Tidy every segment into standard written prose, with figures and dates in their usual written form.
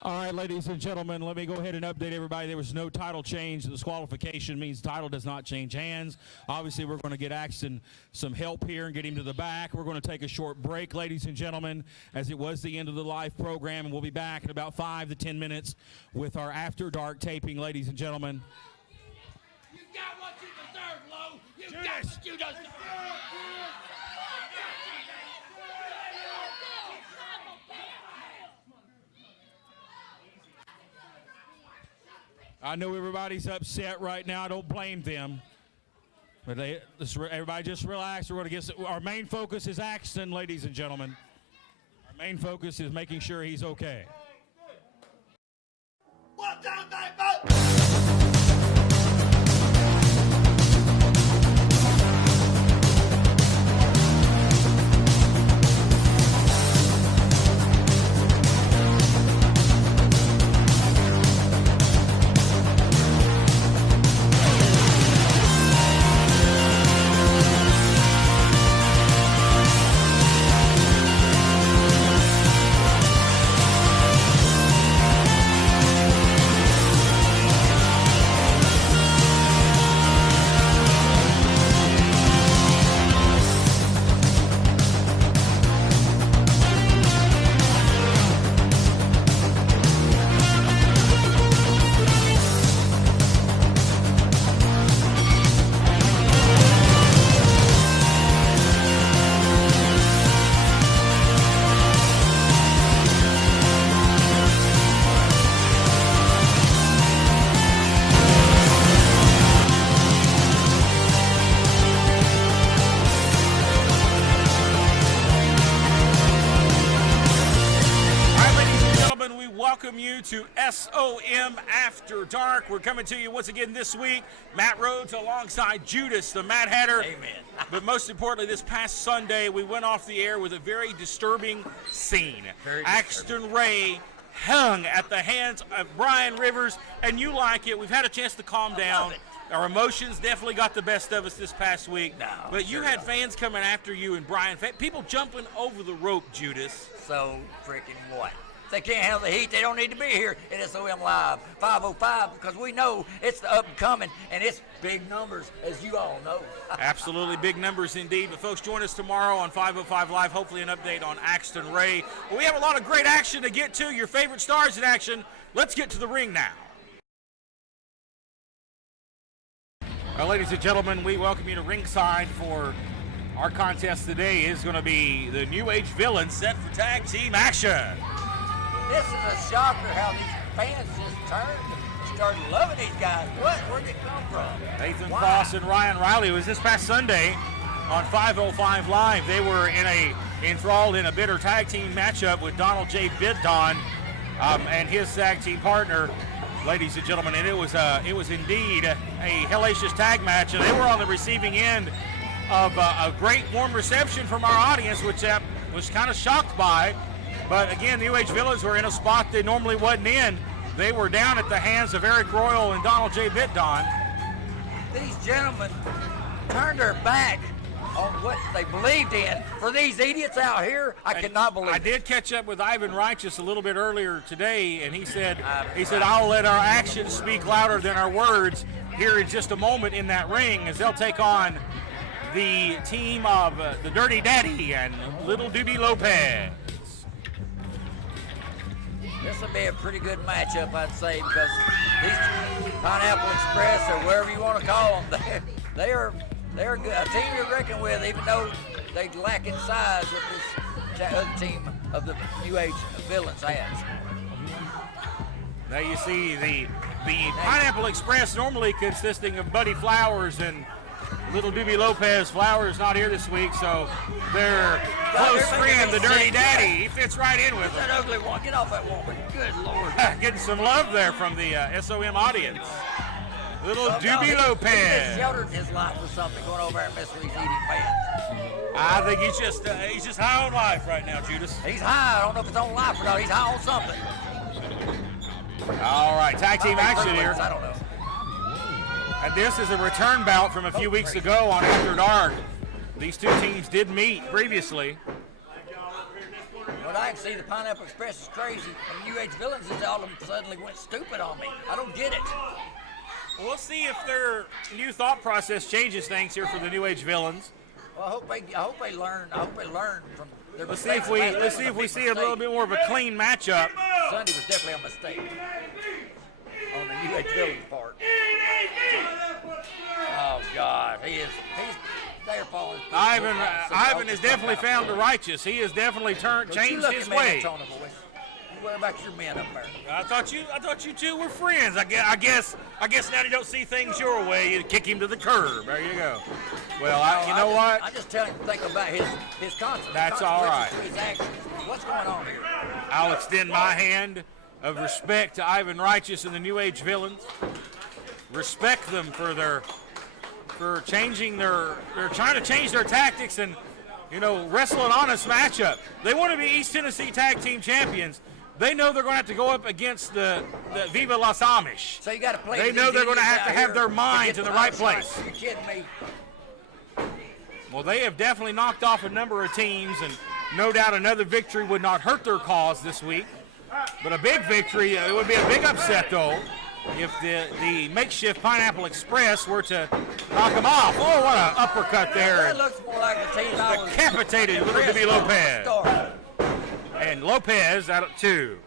All right, ladies and gentlemen, let me go ahead and update everybody. There was no title change. The disqualification means the title does not change hands. Obviously, we're going to get Axton some help here and get him to the back. We're going to take a short break, ladies and gentlemen, as it was the end of the live program, and we'll be back in about 5 to 10 minutes with our After Dark taping, ladies and gentlemen. You got what you deserve, Lo. You got what you deserve. I know everybody's upset right now. I don't blame them. But everybody just relax. We're going to get our main focus is Axton, ladies and gentlemen. Our main focus is making sure he's okay. One, two, three, four. Welcome you to SOM After Dark. We're coming to you once again this week. Matt Rhodes alongside Judas, the Mad Hatter. Amen. But most importantly, this past Sunday, we went off the air with a very disturbing scene. Axton Ray hung at the hands of Brian Rivers, and you like it. We've had a chance to calm down. Our emotions definitely got the best of us this past week. But you had fans coming after you and Brian. People jumping over the rope, Judas. So freaking what? If they can't handle the heat, they don't need to be here at SOM Live 505 because we know it's the up and coming and it's big numbers, as you all know. Absolutely big numbers indeed. But folks, join us tomorrow on 505 Live. Hopefully an update on Axton Ray. Well, we have a lot of great action to get to. Your favorite stars in action. Let's get to the ring now. Well, ladies and gentlemen, we welcome you to ringside for our contest today. Is going to be the New Age Villains set for tag team action. This is a shocker how these fans just turned and started loving these guys. Where'd they come from? Nathan Cross and Ryan Riley. It was this past Sunday on 505 Live. They were enthralled in a bitter tag team matchup with Donald J. Biddon and his tag team partner, ladies and gentlemen. And it was indeed a hellacious tag match, and they were on the receiving end of a great warm reception from our audience, which I was kind of shocked by. But again, the New Age Villains were in a spot they normally wasn't in. They were down at the hands of Eric Royal and Donald J. Biddon. These gentlemen turned their back on what they believed in. For these idiots out here, I cannot believe I did catch up with Ivan Righteous a little bit earlier today, and he said, I'll let our actions speak louder than our words here in just a moment in that ring as they'll take on the team of the Dirty Daddy and Little Doobie Lopez. This will be a pretty good matchup, I'd say, because these Pineapple Express, or wherever you want to call them, they're good. A team to reckon with, even though they lack in size what this other team of the New Age Villains has. Now you see the Pineapple Express normally consisting of Buddy Flowers and Little Doobie Lopez. Flowers not here this week, so their close friend, the Dirty Daddy, he fits right in with them. That ugly one, get off that woman. Good Lord. Getting some love there from the SOM audience. Little Doobie Lopez. He's sheltered his life or something, going over there and messing with these eating fans. I think he's just high on life right now, Judas. He's high. I don't know if it's on life or not. He's high on something. All right, tag team action here. I don't know. And this is a return bout from a few weeks ago on After Dark. These two teams did meet previously. What I I can see the Pineapple Express is crazy, and UH Villains is all of them suddenly went stupid on me. I don't get it. Well, let's see if their new thought process changes things here for the New Age Villains. Well, I hope they learn from their Let's see mistakes. if we see a little bit more of a clean matchup. Sunday was definitely a mistake on the UH Villains part. Oh God, they're falling. Ivan has definitely found the righteous. He has definitely changed his way. You worry about your men up there. I thought you two were friends. I guess now you don't see things your way. You kick him to the curb. There you go. Well, you know what? I'm just telling him to think about his consequences. That's all right. His actions. What's going on here? I'll extend my hand of respect to Ivan Righteous and the New Age Villains. Respect them for changing they're trying to change their tactics and, wrestle an honest matchup. They want to be East Tennessee Tag Team Champions. They know they're going to have to go up against the Viva Las Amish. So you got to play. They know they're going to have their minds in the right place. You're kidding me. Well, they have definitely knocked off a number of teams, and no doubt another victory would not hurt their cause this week. But a big victory, it would be a big upset, though, if the makeshift Pineapple Express were to knock them off. Oh, what an uppercut there. That looks more like the team I was decapitated with Jimmy Lopez. And Lopez out of 2.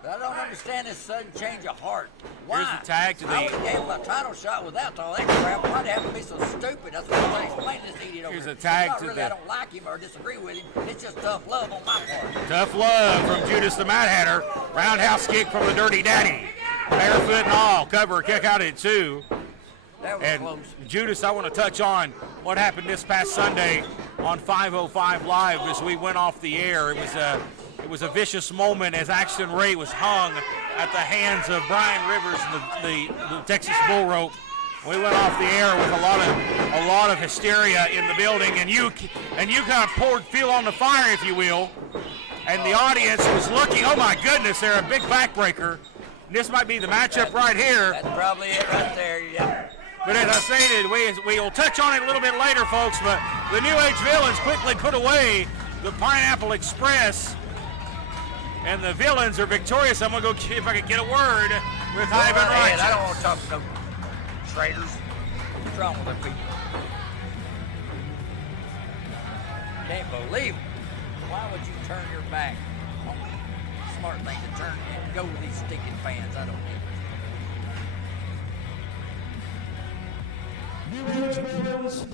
But I don't understand this sudden change of heart. Why? Here's the tag to I would have gave him a title shot without all that crap. Why'd he have to be so stupid? That's what I'm trying to explain to this idiot over Here's here. a tag It's to not really the- I don't like him or disagree with him. It's just tough love on my part. Tough love from Judas the Mad Hatter. Roundhouse kick from the Dirty Daddy. Barefoot and all. Cover kick out at 2. That was And close. Judas, I want to touch on what happened this past Sunday on 505 Live as we went off the air. It was a vicious moment as Axton Ray was hung at the hands of Brian Rivers and the Texas Bull Rope. We went off the air with a lot of hysteria in the building, and you kind of poured fuel on the fire, if you will. And the audience was looking. Oh my goodness, they're a big backbreaker. This might be the matchup right here. That's probably it right there. Yeah. But as I stated, we will touch on it a little bit later, folks, but the New Age Villains quickly put away the Pineapple Express, and the Villains are victorious. I'm going to go see if I can get a word with Ivan Righteous. I don't want to talk to no traitors. What's wrong with them people? Can't believe it. Why would you turn your back on the smart thing to turn and go with these stinking fans? I don't get it. New Age Villains,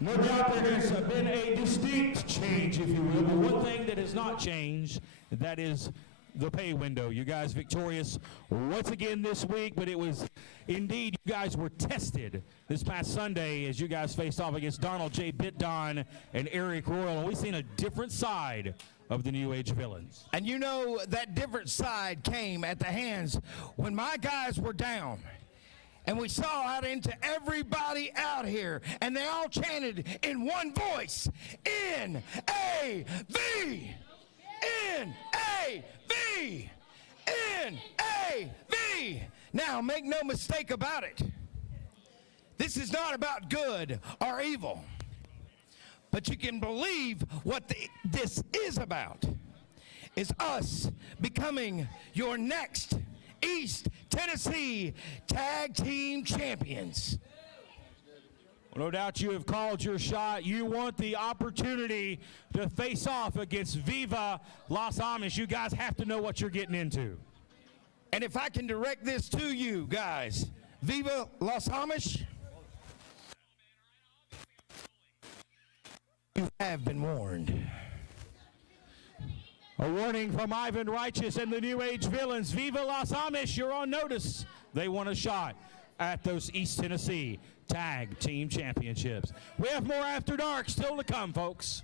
no doubt there has been a distinct change, if you will, but one thing that has not changed, that is the pay window. You guys victorious once again this week, but it was indeed, you guys were tested this past Sunday as you guys faced off against Donald J. Bitdon and Eric Royal, and we've seen a different side of the New Age Villains. And you know that different side came at the hands when my guys were down. And we saw out into everybody out here, and they all chanted in one voice, N-A-V! N-A-V! N-A-V! Now, make no mistake about it. This is not about good or evil. But you can believe what this is about, is us becoming your next East Tennessee Tag Team Champions. Well, no doubt you have called your shot. You want the opportunity to face off against Viva Las Amish. You guys have to know what you're getting into. And if I can direct this to you guys, Viva Las Amish, you have been warned. A warning from Ivan Righteous and the New Age Villains. Viva Las Amish, you're on notice. They want a shot at those East Tennessee Tag Team Championships. We have more After Dark still to come, folks.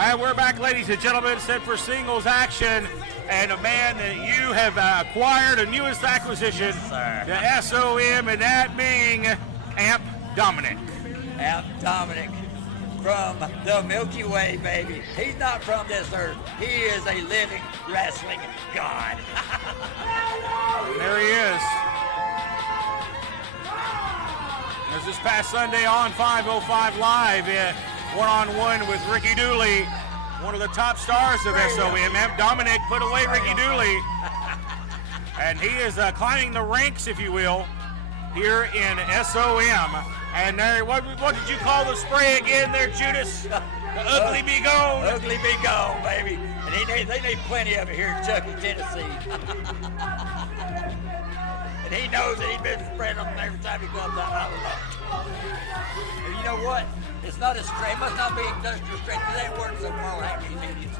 And we're back, ladies and gentlemen, set for singles action. And a man that you have acquired, a newest acquisition, the SOM, and that being Amp Dominic. Amp Dominic from the Milky Way, baby. He's not from this earth. He is a living wrestling god. There he is. As this past Sunday on 505 Live, one-on-one with Ricky Dooley, one of the top stars of SOM. Amp Dominic put away Ricky Dooley. And he is climbing the ranks, if you will, here in SOM. And there, what did you call the spray again there, Judas? The ugly be gone. Ugly be gone, baby. And they need plenty of it here in Chucky, Tennessee. And he knows that he's been spreading them every time he comes out. I don't know. And you know what? It's not a strength. It must not be industrial strength. It ain't working so well. Heck, these idiots.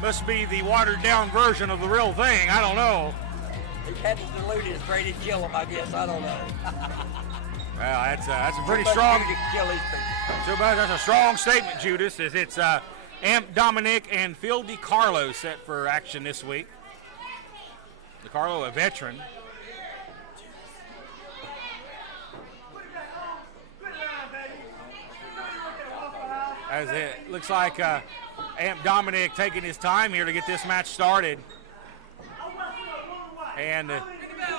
Must be the watered down version of the real thing. I don't know. He had to dilute it straight and kill him, I guess. I don't know. Well, that's a pretty strong. Kill these people. That's a strong statement, Judas. As it's Amp Dominic and Phil DiCarlo set for action this week. DiCarlo, a veteran. As it looks like Amp Dominic taking his time here to get this match started. And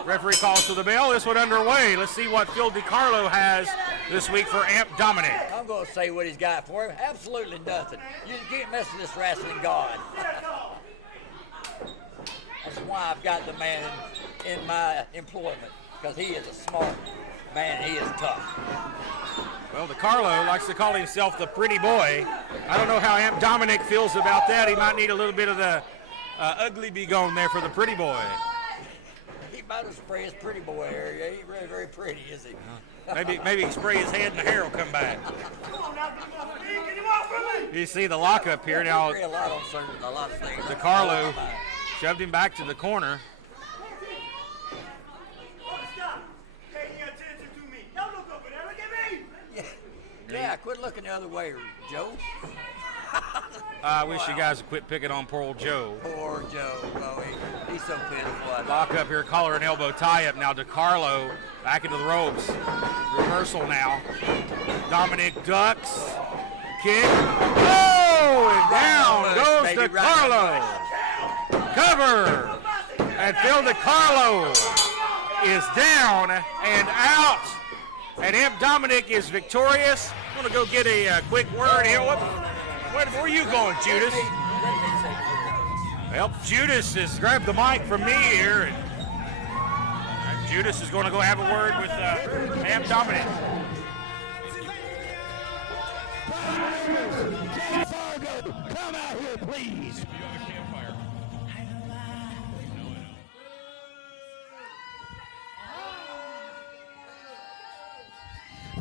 referee calls to the bell. This one underway. Let's see what Phil DiCarlo has this week for Amp Dominic. I'm going to say what he's got for him. Absolutely nothing. You can't mess with this wrestling god. That's why I've got the man in my employment, because he is a smart man. He is tough. Well, DiCarlo likes to call himself the pretty boy. I don't know how Amp Dominic feels about that. He might need a little bit of the ugly be gone there for the pretty boy. He might have sprayed his pretty boy area. He ain't really very pretty, is he? Maybe spray his head and the hair will come back. You see the lockup here now. A lot of things. DiCarlo shoved him back to the corner. Yeah, quit looking the other way, Joe. I wish you guys would quit picking on poor old Joe. Poor Joe. Oh, he's so pitiful. Lock up here, collar and elbow tie up now. DiCarlo back into the ropes. Reversal now. Dominic ducks. Kick. Oh, and down goes DiCarlo. Cover. And Phil DiCarlo is down and out. And Amp Dominic is victorious. I'm going to go get a quick word here. Where are you going, Judas? Well, Judas has grabbed the mic from me here. And Judas is going to go have a word with Amp Dominic. Come out here, please.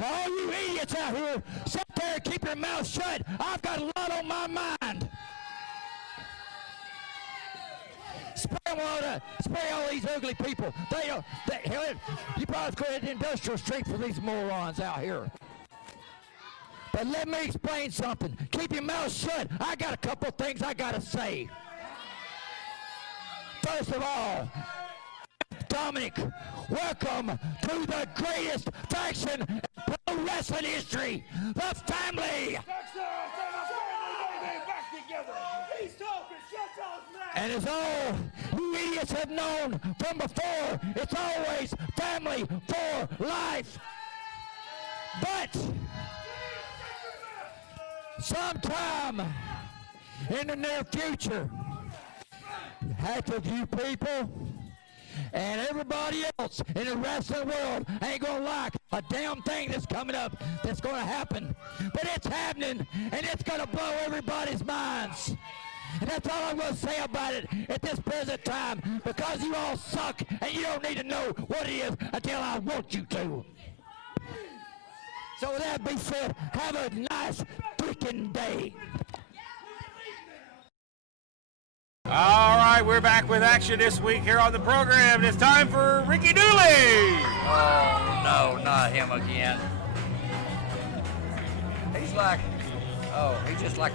All you idiots out here, sit there and keep your mouth shut. I've got a lot on my mind. Spray all these ugly people. You probably created industrial strength for these morons out here. But let me explain something. Keep your mouth shut. I got a couple of things I got to say. First of all, Dominic, welcome to the greatest faction in pro wrestling history, the family. And as all you idiots have known from before, it's always family for life. But sometime in the near future, half of you people and everybody else in the wrestling world ain't gonna like a damn thing that's coming up, that's gonna happen. But it's happening, and it's gonna blow everybody's minds. And that's all I'm gonna say about it at this present time, because you all suck, and you don't need to know what it is until I want you to. So with that being said, have a nice freaking day. All right, we're back with action this week here on the program. It's time for Ricky Dooley. Oh, no, not him again. He's like, oh, he's just like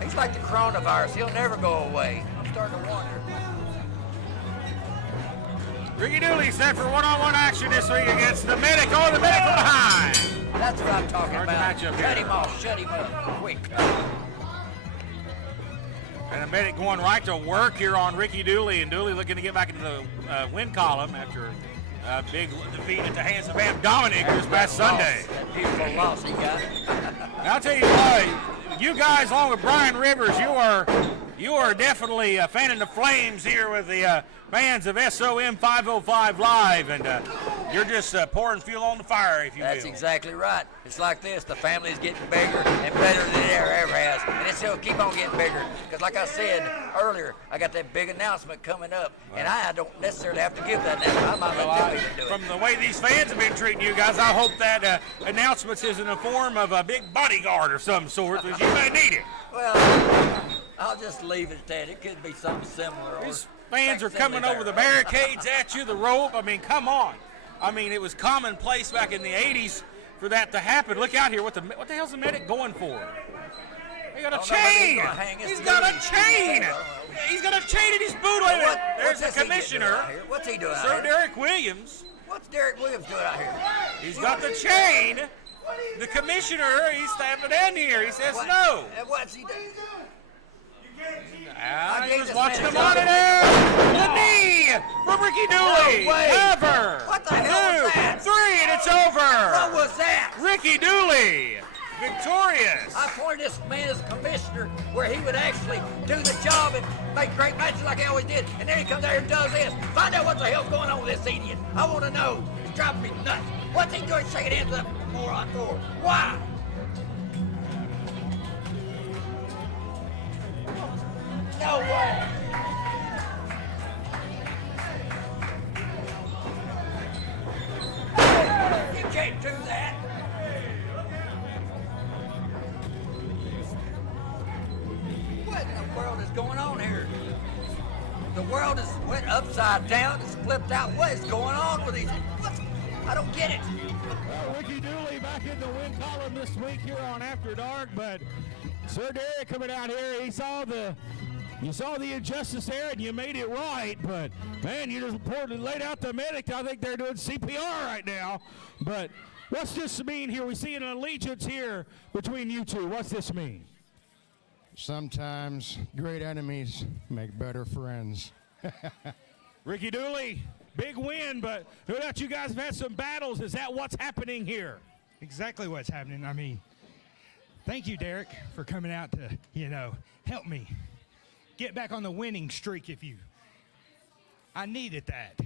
he's like the coronavirus. He'll never go away. I'm starting to wonder. Ricky Dooley set for one-on-one action this week against the Medic. Oh, the Medic from behind. That's what I'm talking Hard to about. match up Cut here. him off, shut him up, quick. And the Medic going right to work here on Ricky Dooley, and Dooley looking to get back into the win column after a big defeat at the hands of Amp Dominic this past Sunday. That beautiful loss he got. And I'll tell you what, you guys along with Brian Rivers, you are definitely fanning the flames here with the fans of SOM 505 Live, and you're just pouring fuel on the fire, if you will. That's exactly right. It's like this. The family's getting bigger and better than it ever has. And it's still keep on getting bigger. Because like I said earlier, I got that big announcement coming up. And I don't necessarily have to give that announcement. I might let them even do it. From the way these fans have been treating you guys, I hope that announcement is in the form of a big bodyguard or some sort, because you may need it. Well, I'll just leave it at that. It could be something similar. Or These fans are coming over the barricades at you, the rope. I mean, come on. I mean, it was commonplace back in the 80s for that to happen. Look out here. What the hell's the Medic going for? He got a chain. He's got a chain. He's got a chain in his boot. There's the commissioner. What's he doing Sir out here? Derek Williams. What's Derek Williams doing out here? He's got the chain. The commissioner, he's standing in here. He says no. And what's he doing? He was watching the monitor. The knee from Ricky Dooley. No way. Cover. What the hell was that? 2, 3, and it's over. What was that? Ricky Dooley, victorious. I appointed this man as commissioner where he would actually do the job and make great matches like he always did. And then he comes out here and does this. Find out what the hell's going on with this idiot. I want to know. It's driving me nuts. What's he doing shaking hands with that moron for? Why? No way. You can't do that. What in the world is going on here? The world is went upside down. It's flipped out. What is going on with these? What? I don't get it. Well, Ricky Dooley back in the win column this week here on After Dark, but Sir Derek coming out here, you saw the injustice there and you made it right, but man, you just laid out the Medic. I think they're doing CPR right now. But what's this mean here? We see an allegiance here between you two. What's this mean? Sometimes great enemies make better friends. Ricky Dooley, big win, but no doubt you guys have had some battles. Is that what's happening here? Exactly what's happening. I mean, thank you, Derek, for coming out to, help me get back on the winning streak I needed that.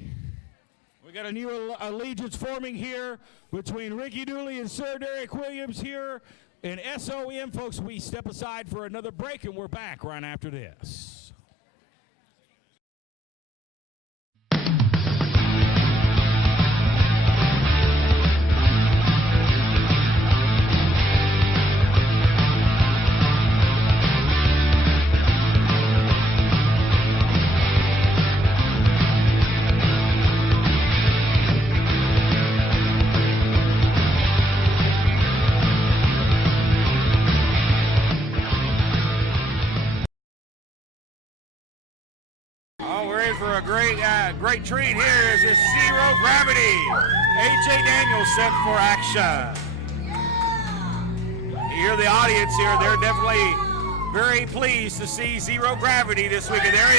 We got a new allegiance forming here between Ricky Dooley and Sir Derek Williams here in SOM. Folks, we step aside for another break, and we're back right after this. We're in for a great treat here as this Zero Gravity. A.J. Daniels set for action. You hear the audience here. They're definitely very pleased to see Zero Gravity this week, and there he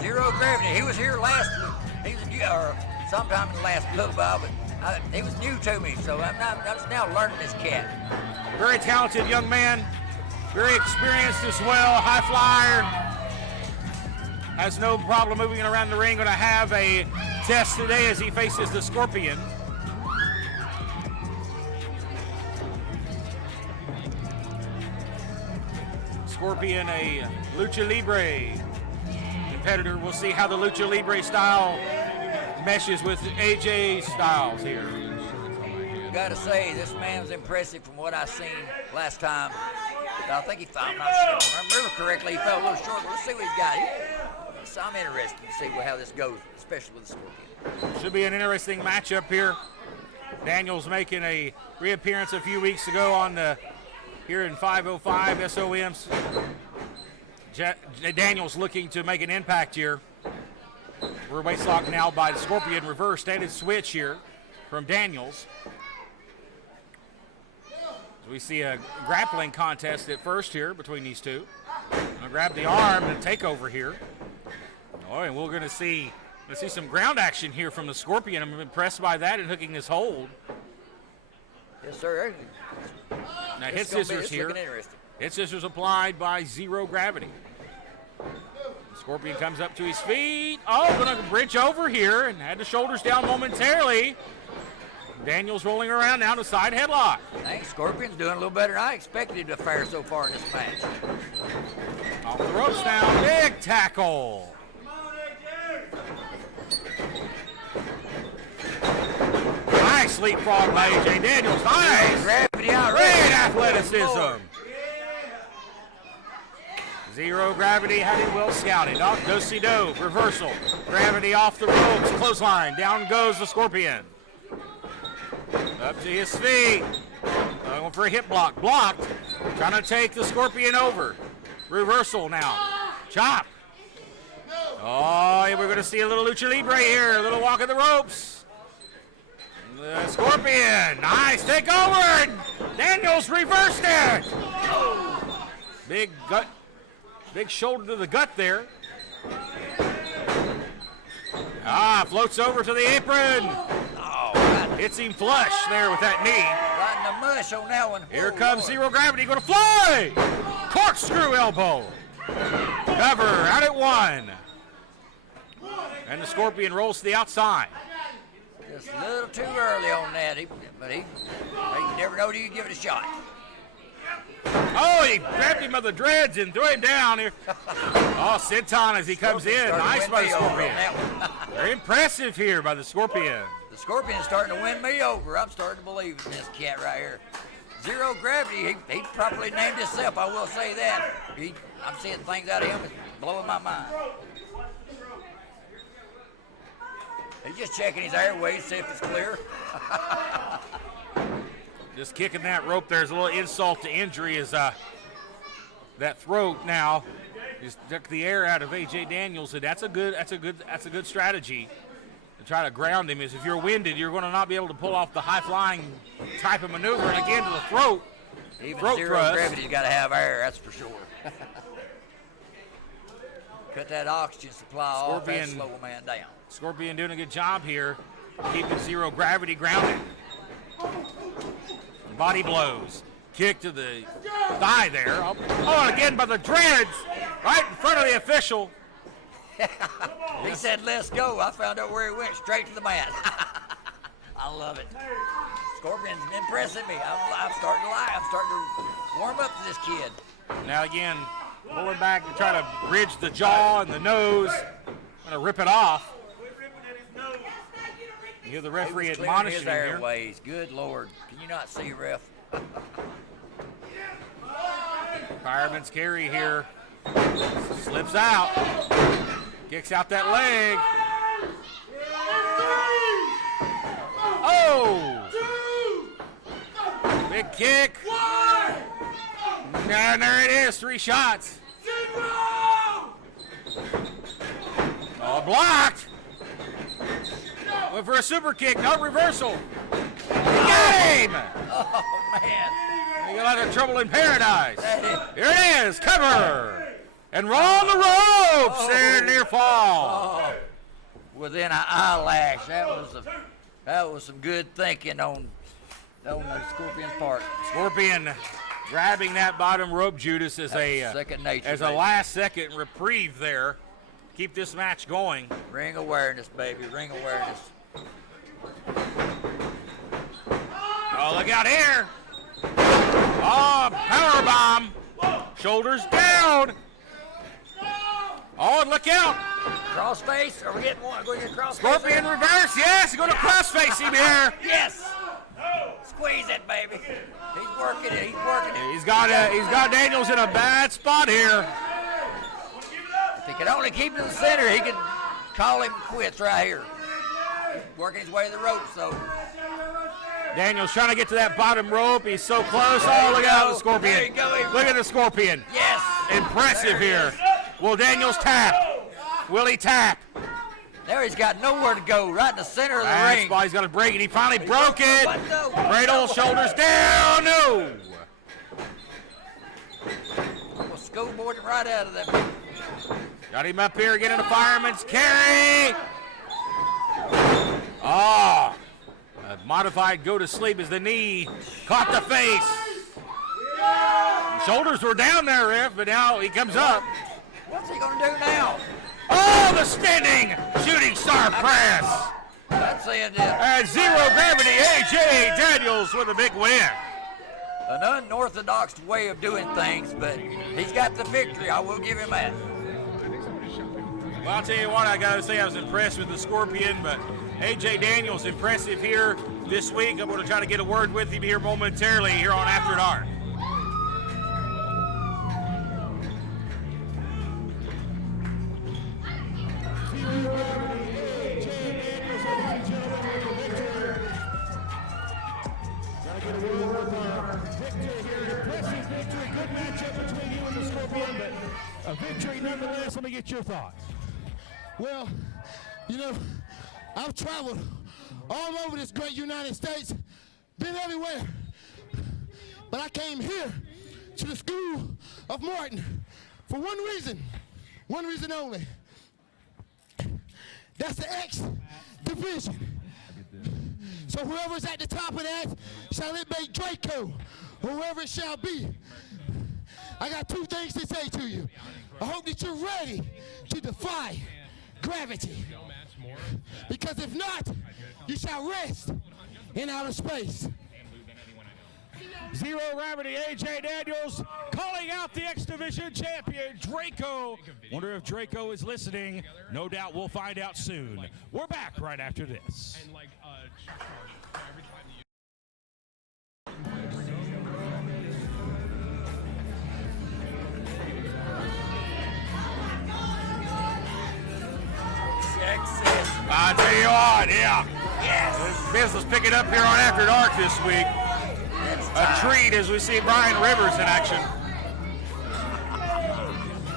is. Zero Gravity. He was here last week. He was new, or sometime in the last little while, but he was new to me, so I'm just now learning this cat. Very talented young man. Very experienced as well, high flyer. Has no problem moving around the ring. Going to have a test today as he faces the Scorpion. Scorpion, a Lucha Libre competitor. We'll see how the Lucha Libre style meshes with AJ Styles here. Gotta say, this man's impressive from what I seen last time. I think I'm not sure. If I remember correctly, he fell a little short. Let's see what he's got. So I'm interested to see how this goes, especially with the Scorpion. Should be an interesting matchup here. Daniels making a reappearance a few weeks ago on the here in 505 SOMs. Daniels looking to make an impact here. We're waist locked now by the Scorpion. Reverse standard switch here from Daniels. As we see a grappling contest at first here between these two. Gonna grab the arm and take over here. Oh, and we're gonna see some ground action here from the Scorpion. I'm impressed by that and hooking this hold. Yes, sir. Now hit scissors here. Hit scissors applied by Zero Gravity. Scorpion comes up to his feet. Oh, gonna bridge over here and had the shoulders down momentarily. Daniels rolling around now to side headlock. I think Scorpion's doing a little better than I expected him to fare so far in this match. Off the ropes now, big tackle. Nice leapfrog by AJ Daniels. Nice. Gravity out. Great athleticism. Zero Gravity had it well scouted. Off do-si-do, reversal. Gravity off the ropes, clothesline. Down goes the Scorpion. Up to his feet. Going for a hip block. Blocked. Trying to take the Scorpion over. Reversal now. Chop. Oh, we're going to see a little lucha libre here. A little walk of the ropes. The Scorpion. Nice takeover. Daniels reversed it. Big gut. Big shoulder to the gut there. Floats over to the apron. Hits him flush there with that knee. Right in the mush on that one. Here comes Zero Gravity, going to fly. Corkscrew elbow. Cover out at one. And the Scorpion rolls to the outside. Just a little too early on that, but he never know till you give it a shot. Oh, he grabbed him by the dreads and threw him down here. Oh, senton as he comes in. Nice by the Scorpion. Very impressive here by the Scorpion. The Scorpion's starting to win me over. I'm starting to believe in this cat right here. Zero Gravity, he properly named himself, I will say that. I'm seeing things out of him that's blowing my mind. He's just checking his airways, see if it's clear. Just kicking that rope there is a little insult to injury as that throat now just took the air out of AJ Daniels, and that's a good strategy to try to ground him. Is if you're winded, you're going to not be able to pull off the high flying type of maneuver, and again to the throat. Even throat Zero thrust. Gravity's got to have air, that's for sure. Cut that oxygen supply off, that slow a man down. Scorpion doing a good job here, keeping Zero Gravity grounded. Body blows. Kick to the thigh there. Oh, and again by the dreads. Right in front of the official. He said, let's go. I found out where he went, straight to the mat. I love it. Scorpion's impressing me. I'm starting to lie. I'm starting to warm up to this kid. Now again, pulling back to try to bridge the jaw and the nose. Going to rip it off. You hear the referee admonishing his him here. airways. Good Lord. Can you not see, ref? Fireman's carry here. Slips out. Kicks out that leg. Oh! Big kick. And there it is. 3 shots. Oh, blocked. Went for a super kick. No reversal. Got him! Oh, man. You got a lot of trouble in paradise. Here it is. Cover. And roll the ropes. And near fall. Oh, within an eyelash. That was some good thinking on the Scorpion's part. Scorpion grabbing that bottom rope, Judas, as second nature, as a baby. last-second reprieve there. Keep this match going. Ring awareness, baby. Ring awareness. Oh, look out here. Oh, power bomb. Shoulders down. Oh, and look out. Crossface? Are we getting one? Going to get crossface? Scorpion reverse. Yes, going to crossface him here. Yes. Squeeze it, baby. He's working it. He's working it. He's got Daniels in a bad spot here. If he could only keep it in the center, he could call him quits right here. He's working his way to the ropes, though. Daniels trying to get to that bottom rope. He's so close. Oh, look out, the Scorpion. There you go. Look at the Scorpion. Yes. Impressive here. Will Daniels tap? Will he tap? There he's got nowhere to go, right in the center of the That's ring. why he's got to break it. He finally broke it. What? No. Great old shoulders down. No. Well, schoolboarding right out of that. Got him up here, getting a fireman's carry. Oh, a modified go to sleep as the knee caught the face. Shoulders were down there, Riff, but now he comes up. What's he going to do now? Oh, the standing shooting star press. That's it. At zero gravity, A.J. Daniels with a big win. An unorthodox way of doing things, but he's got the victory. I will give him that. Well, I'll tell you what, I got to say I was impressed with the Scorpion, but A.J. Daniels impressive here this week. I'm going to try to get a word with him here momentarily here on After Dark. A victory nonetheless. Let me get your thoughts. Well, you know, I've traveled all over this great United States, been everywhere. But I came here to the School of Morton for one reason only. That's the X division. So whoever's at the top of that, shall it be Draco, whoever it shall be. I got two things to say to you. I hope that you're ready to defy gravity. Because if not, you shall rest in outer space. Zero gravity, A.J. Daniels calling out the X Division champion, Draco. Wonder if Draco is listening. No doubt we'll find out soon. We're back right after this. I tell you what, yeah. Yes. This business picking up here on After Dark this week. A treat as we see Brian Rivers in action.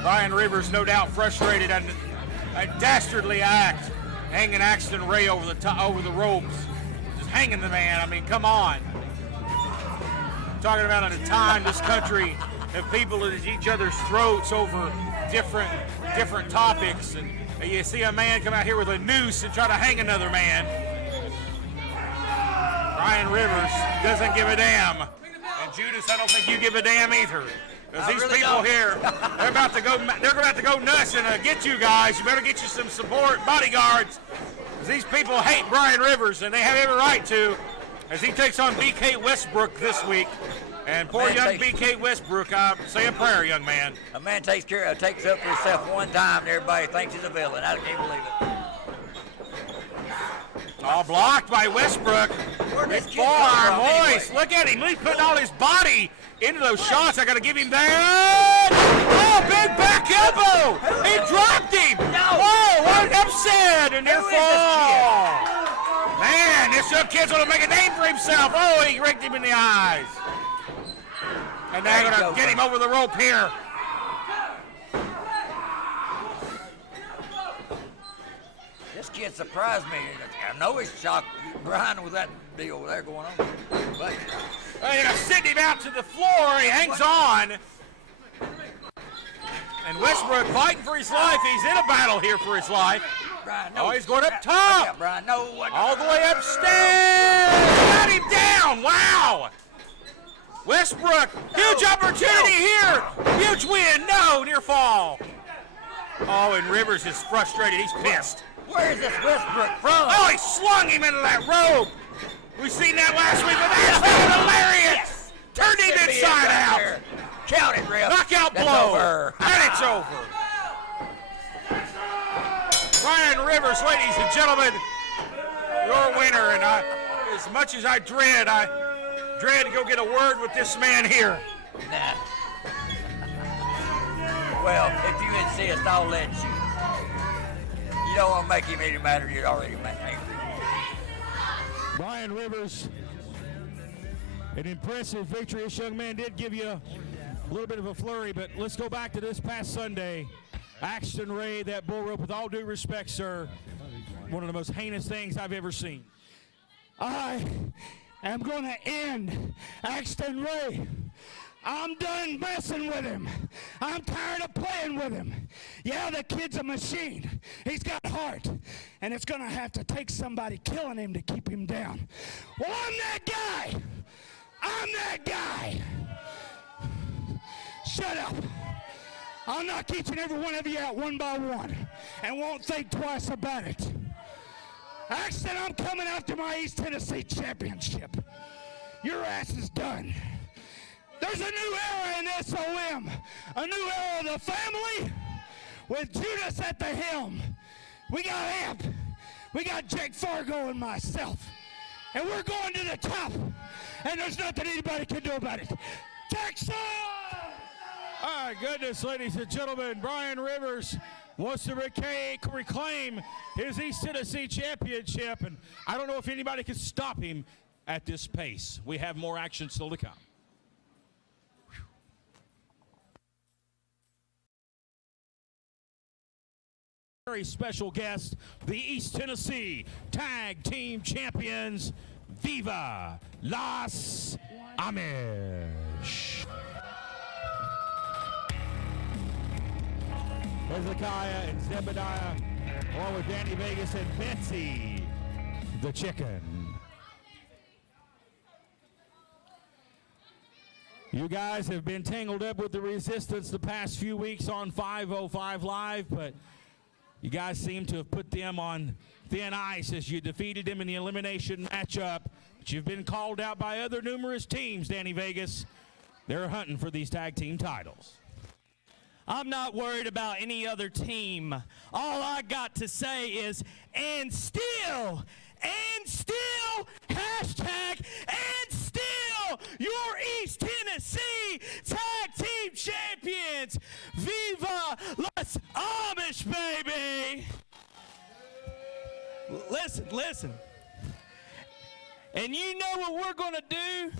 Brian Rivers, no doubt frustrated at a dastardly act, hanging Axton Ray over the ropes, just hanging the man. I mean, come on. Talking about at a time this country have people at each other's throats over different topics, and you see a man come out here with a noose and try to hang another man. Brian Rivers doesn't give a damn. And Judas, I don't think you give a damn either. Because these really people don't. here, they're about to go nuts and get you guys. You better get you some support, bodyguards. Because these people hate Brian Rivers, and they have every right to, as he takes on B.K. Westbrook this week. And poor young B.K. Westbrook, say a prayer, young man. A man takes up for himself one time, and everybody thinks he's a villain. I can't believe it. All blocked by Westbrook. Where'd this kid Forearm come from hoist. anyway? Look at him. He's putting all his body into those shots. I got to give him that. Oh, big back elbow. He dropped him. No. Whoa, what an upset. And near Who is this fall. Man, this young kid's going to make a name for himself. Oh, he raked him in the eyes. And now they're going to get him over the rope here. This kid surprised me. I know he's shocked Brian with that deal there going on. But They're going to send him out to the floor. He hangs on. And Westbrook fighting for his life. He's in a battle here for his life. Brian, no. Oh, he's going up Watch top. out, Brian, no. All the way upstairs. Got him down. Wow. Westbrook, huge opportunity here. Huge win. No, near fall. Oh, and Rivers is frustrated. He's pissed. Where is this Westbrook from? Oh, he slung him into that rope. We seen that last week, but that's hilarious. Yes. Turned him Send me in inside right out. there. Count it, Rip. Knockout That's blow. over. And it's over. Brian Rivers, ladies and gentlemen, your winner. And as much as I dread to go get a word with this man here. Nah. Well, if you insist, I'll let you. You don't want to make him any matter. You're already angry. Brian Rivers An impressive victory. This young man did give you a little bit of a flurry, but let's go back to this past Sunday. Axton Ray, that bull rope, with all due respect, sir, one of the most heinous things I've ever seen. I am going to end Axton Ray. I'm done messing with him. I'm tired of playing with him. Yeah, the kid's a machine. He's got heart. And it's going to have to take somebody killing him to keep him down. Well, I'm that guy. I'm that guy. Shut up. I'll knock each and every one of you out one by one and won't think twice about it. Axton, I'm coming after my East Tennessee championship. Your ass is done. There's a new era in SOM, a new era of the family with Judas at the helm. We got Amp, we got Jake Fargo and myself, and we're going to the top, and there's nothing anybody can do about it. Texas! My goodness, ladies and gentlemen, Brian Rivers wants to reclaim his East Tennessee championship, and I don't know if anybody can stop him at this pace. We have more action still to come. Very special guest, the East Tennessee Tag Team Champions, Viva Las Amish. Hezekiah and Zebediah, along with Danny Vegas and Betsy the Chicken. You guys have been tangled up with the Resistance the past few weeks on 505 Live, but you guys seem to have put them on thin ice as you defeated them in the elimination matchup. But you've been called out by other numerous teams, Danny Vegas. They're hunting for these tag team titles. I'm not worried about any other team. All I got to say is, and still, hashtag, and still, your East Tennessee Tag Team Champions. Viva Las Amish, baby. Listen. And you know what we're going to do?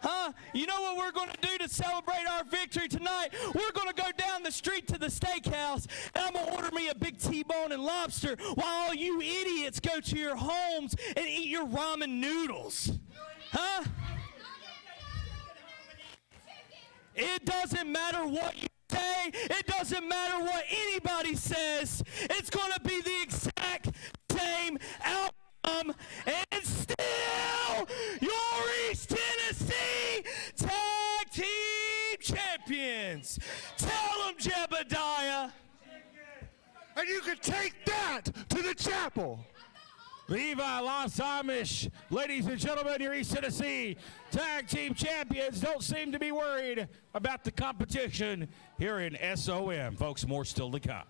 Huh? You know what we're going to do to celebrate our victory tonight? We're going to go down the street to the steakhouse, and I'm going to order me a big T-bone and lobster while all you idiots go to your homes and eat your ramen noodles. Huh? It doesn't matter what you say. It doesn't matter what anybody says. It's going to be the exact same outcome. And still, your East Tennessee Tag Team Champions. Tell them, Jebediah. And you can take that to the chapel. Viva Las Amish. Ladies and gentlemen, your East Tennessee Tag Team Champions don't seem to be worried about the competition here in SOM. Folks, more still to come.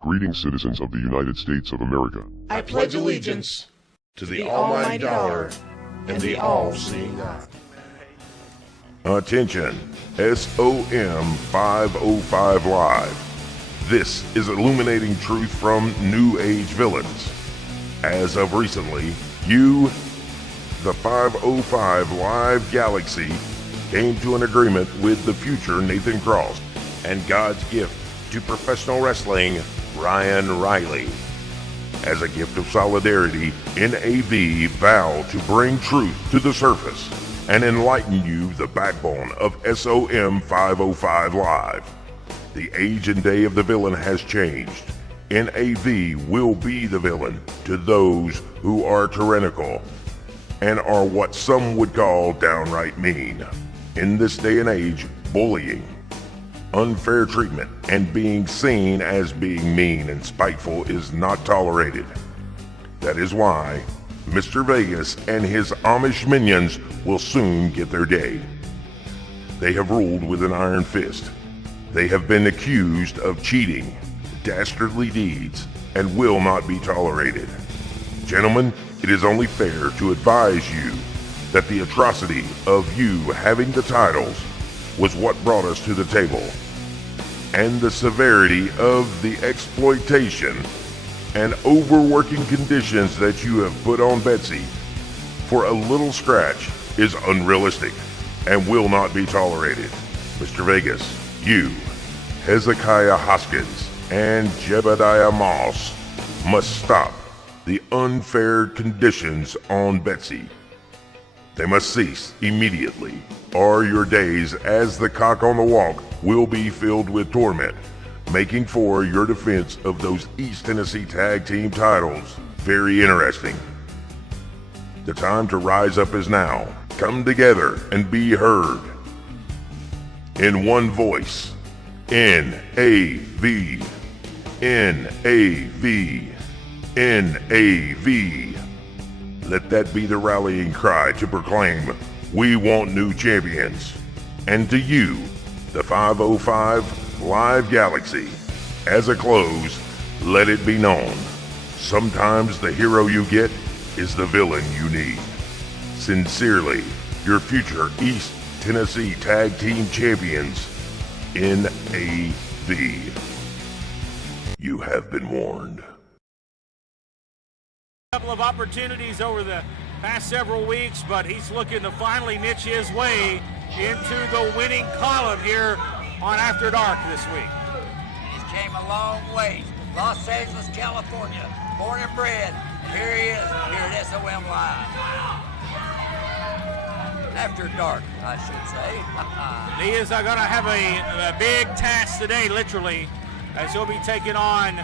Greetings, citizens of the United States of America. I pledge allegiance to the almighty dollar and the all-seeing God. Attention, SOM 505 Live. This is illuminating truth from New Age villains. As of recently, you, the 505 Live Galaxy, came to an agreement with the future Nathan Cross and God's gift to professional wrestling, Ryan Riley. As a gift of solidarity, NAV vow to bring truth to the surface and enlighten you, the backbone of SOM 505 Live. The age and day of the villain has changed. NAV will be the villain to those who are tyrannical and are what some would call downright mean. In this day and age, bullying, unfair treatment, and being seen as being mean and spiteful is not tolerated. That is why Mr. Vegas and his Amish minions will soon get their day. They have ruled with an iron fist. They have been accused of cheating, dastardly deeds and will not be tolerated. Gentlemen, it is only fair to advise you that the atrocity of you having the titles was what brought us to the table, and the severity of the exploitation and overworking conditions that you have put on Betsy for a little scratch is unrealistic and will not be tolerated. Mr. Vegas, you, Hezekiah Hoskins, and Jebediah Moss must stop the unfair conditions on Betsy. They must cease immediately, or your days as the cock on the walk will be filled with torment, making for your defense of those East Tennessee Tag Team titles very interesting. The time to rise up is now. Come together and be heard. In one voice, N-A-V, N-A-V, N-A-V. Let that be the rallying cry to proclaim, we want new champions. And to you, the 505 Live Galaxy, as a close, let it be known, sometimes the hero you get is the villain you need. Sincerely, your future East Tennessee Tag Team Champions, N-A-V. You have been warned. Couple of opportunities over the past several weeks, but he's looking to finally niche his way into the winning column here on After Dark this week. He's came a long way. Los Angeles, California, born and bred. Here he is, here at SOM Live. After Dark, I should say. He is going to have a big task today, literally, as he'll be taking on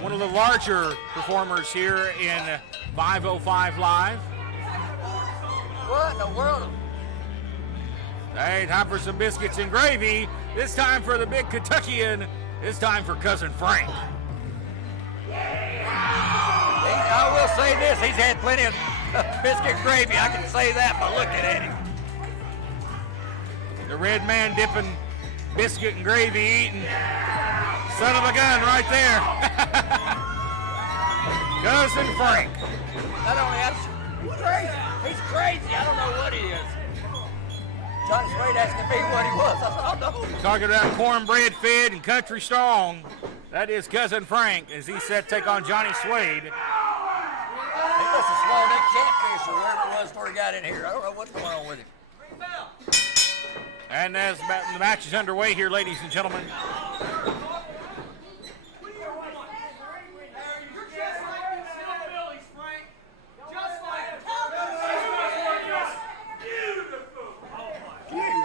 one of the larger performers here in 505 Live. What in the world? Hey, time for some biscuits and gravy. This time for the big Kentuckian. This time for Cousin Frank. I will say this, he's had plenty of biscuit gravy, I can say that by looking at him. The red man dipping biscuit and gravy eating. Son of a gun right there. Cousin Frank. Not only that, he's crazy. I don't know what he is. Johnny Swade asking me what he was. I said, I don't know. Talking about cornbread fed and country strong. That is Cousin Frank as he set to take on Johnny Swade. He must have swallowed that catfish or wherever it was before he got in here. I don't know what's going on with him. And as the match is underway here, ladies and gentlemen.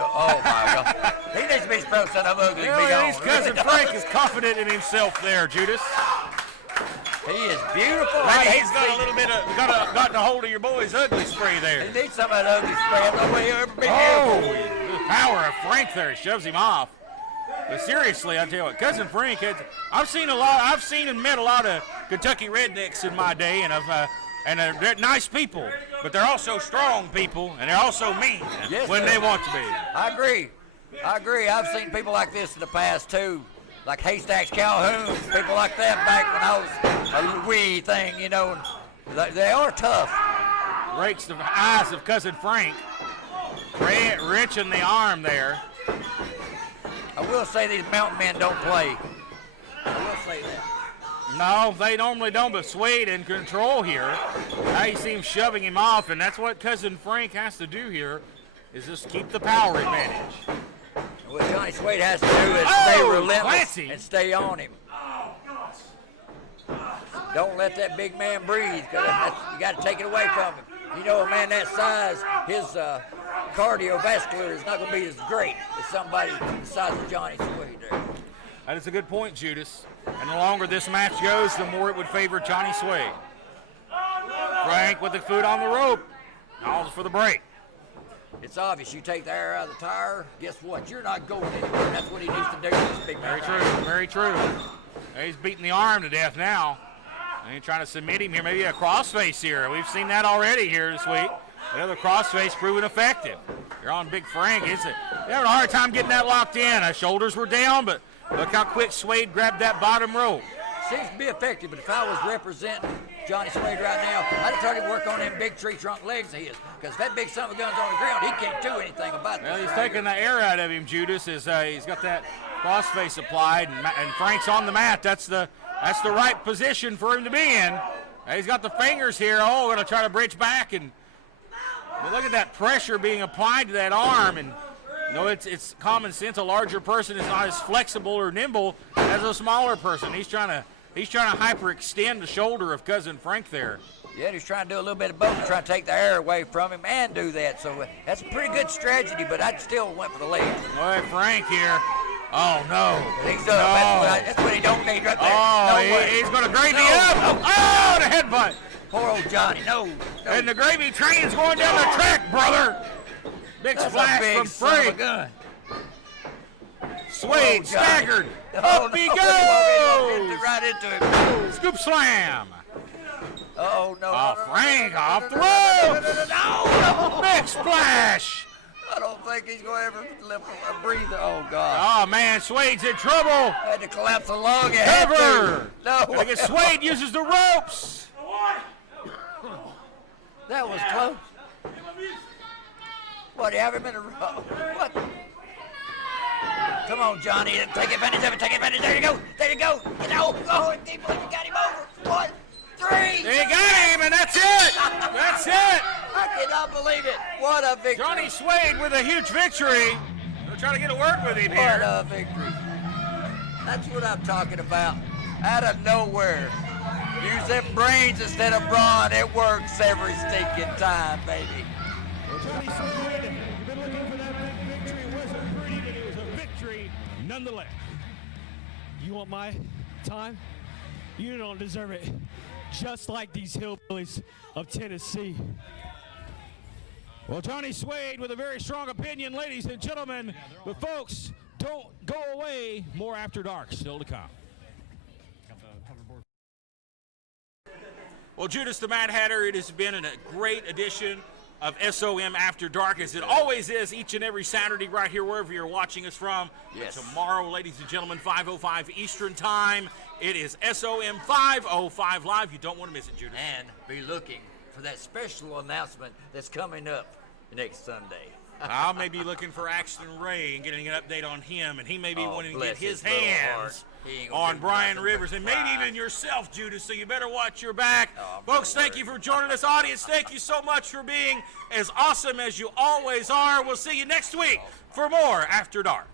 Oh my God. He needs to be supposed to have ugly. Cousin Frank is confident in himself there, Judas. He is beautiful. He's got a little bit of gotten a hold of your boy's ugly spray there. He needs some of that ugly spray. I don't know he'll ever be the power of Frank there shoves him off. But seriously, I tell you what, Cousin Frank I've seen and met a lot of Kentucky rednecks in my day, and they're nice people, but they're also strong people, and they're also mean when they want to be. I agree. I've seen people like this in the past too, like Haystacks Calhoun, people like that back when I was a wee thing, you know. They are tough. Rakes the eyes of Cousin Frank, rich in the arm there. I will say these mountain men don't play. I will say that. No, they normally don't, but Swade in control here. Now you see him shoving him off, and that's what Cousin Frank has to do here, is just keep the power advantage. What Johnny Swade has to do is stay relentless and stay on him. Don't let that big man breathe, because you got to take it away from him. You know, a man that size, his cardiovascular is not going to be as great as somebody the size of Johnny Swade there. That is a good point, Judas. And the longer this match goes, the more it would favor Johnny Swade. Frank with the foot on the rope. Calls for the break. It's obvious. You take the air out of the tire, guess what? You're not going anywhere. That's what he needs to do. This big man. Very true. Very true. He's beating the arm to death now. And he's trying to submit him here. Maybe a crossface here. We've seen that already here this week. Another crossface proven effective. You're on Big Frank. They're having a hard time getting that locked in. Shoulders were down, but Look how quick Swade grabbed that bottom rope. Seems to be effective, but if I was representing Johnny Swade right now, I'd have tried to work on them big tree trunk legs of his, because that big son of a gun's on the ground, he can't do anything about Well, this. he's right taking here. the air out of him, Judas. He's got that crossface applied, and Frank's on the mat. That's the right position for him to be in. He's got the fingers here. Oh, going to try to bridge back, and but look at that pressure being applied to that arm. And it's common sense. A larger person is not as flexible or nimble as a smaller person. He's trying to hyperextend the shoulder of cousin Frank there. Yeah, he's trying to do a little bit of both, trying to take the air away from him and do that. So that's a pretty good strategy, but I still went for the leg. Boy, Frank here. Oh, no. He's up. That's what he don't need right there. Oh, he's going to gravy up. Oh, the headbutt. Poor old Johnny. No. And the gravy train's going down the track, brother. Big That's splash a big from son of a Frank. gun. Swade Johnny. staggered. Oh, Up he no, goes. he walked right into him. Scoop slam. Oh, no. Frank off the ropes. No. Big splash. I don't think he's going to ever lift a breather. Oh, God. Oh, man, Swade's in trouble. Had to collapse the lung. Cover. No. I guess Swade uses the ropes. That was close. What, you have him in a row? What? Come on, Johnny. Take advantage of it. Take advantage. There you go. There you go. Oh, I can't believe you got him over. 1, 3. They got him, and that's it. That's it. I cannot believe it. What a victory. Johnny Swade with a huge victory. We're trying to get a word with him What here. a victory. That's what I'm talking about. Out of nowhere. Use them brains instead of brawn. It works every stinking time, baby. Well, Johnny Swade, you've been looking for that big victory. It wasn't pretty, but it was a victory nonetheless. You want my time? You don't deserve it. Just like these hillbillies of Tennessee. Well, Johnny Swade with a very strong opinion, ladies and gentlemen. But folks, don't go away. More After Dark still to come. Well, Judas the Mad Hatter, it has been a great edition of SOM After Dark, as it always is each and every Saturday right here wherever you're watching us from. Yes. Tomorrow, ladies and gentlemen, 5:05 Eastern Time. It is SOM 505 Live. You don't want to miss it, Judas. And be looking for that special announcement that's coming up next Sunday. I'll maybe looking for Axton Ray and getting an update on him, and he may be wanting to get bless his his little hands heart. He ain't gonna on do Brian nothing Rivers, but and maybe cry. even yourself, Judas, so you better watch your back. I'm Folks, gonna thank you for joining us. Audience, thank you so much for being as awesome as you always are. We'll see you next week for more After Dark.